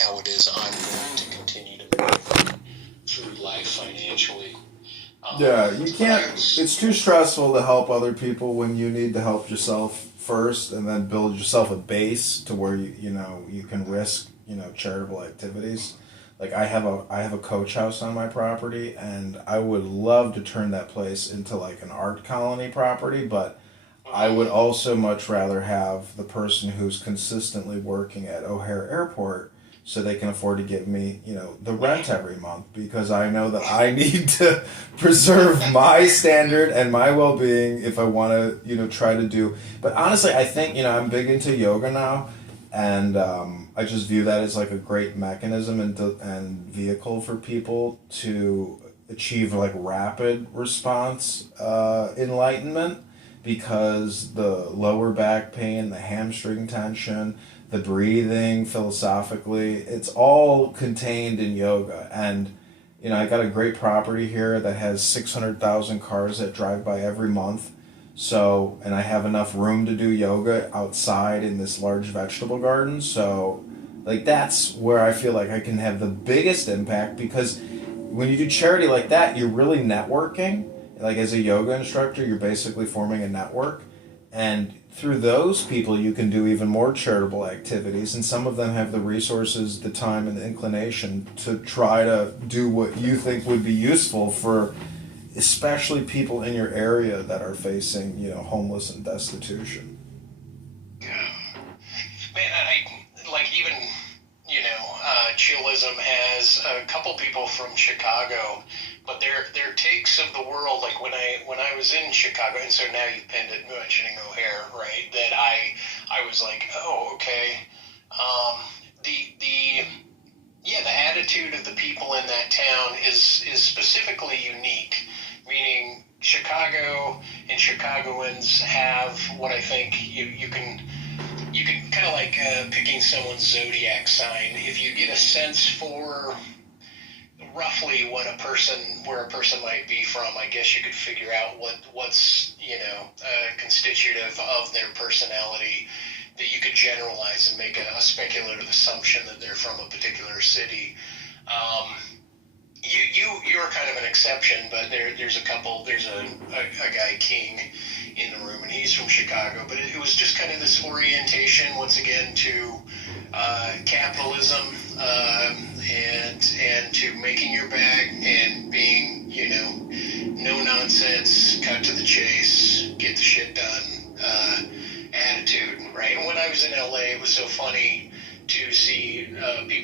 how it is I'm going to continue to move through life financially. Yeah, you can't. It's too stressful to help other people when you need to help yourself first, and then build yourself a base to where you can risk charitable activities. Like I have a coach house on my property, and I would love to turn that place into like an art colony property, but I would also much rather have the person who's consistently working at O'Hare Airport so they can afford to give me, the rent every month, because I know that I need to preserve my standard and my well-being if I want to, try to do. But honestly, I think, I'm big into yoga now, and I just view that as like a great mechanism and vehicle for people to achieve like rapid response enlightenment, because the lower back pain, the hamstring tension, the breathing philosophically, it's all contained in yoga. And I got a great property here that has 600,000 cars that drive by every month. So, and I have enough room to do yoga outside in this large vegetable garden. So, like, that's where I feel like I can have the biggest impact, because when you do charity like that, you're really networking. Like, as a yoga instructor, you're basically forming a network. And through those people, you can do even more charitable activities. And some of them have the resources, the time, and the inclination to try to do what you think would be useful for especially people in your area that are facing, homeless and destitution. Man, I like even, Chillism has a couple people from Chicago, but their takes of the world, like when I was in Chicago, and so now you've pinned it mentioning O'Hare, right? That I was like, oh, okay. The attitude of the people in that town is specifically unique, meaning Chicago and Chicagoans have what I think you can kind of like picking someone's zodiac sign. If you get a sense for roughly where a person might be from, I guess you could figure out what's constitutive of their personality, that you could generalize and make a speculative assumption that they're from a particular city. You're kind of an exception, but there's a couple. There's a guy, King, in the room, and he's from Chicago. But it was just kind of this orientation, once again, to capitalism and to making your bag and being, no nonsense, cut to the chase, get the shit done attitude, right? And when I was in LA, it was so funny to see people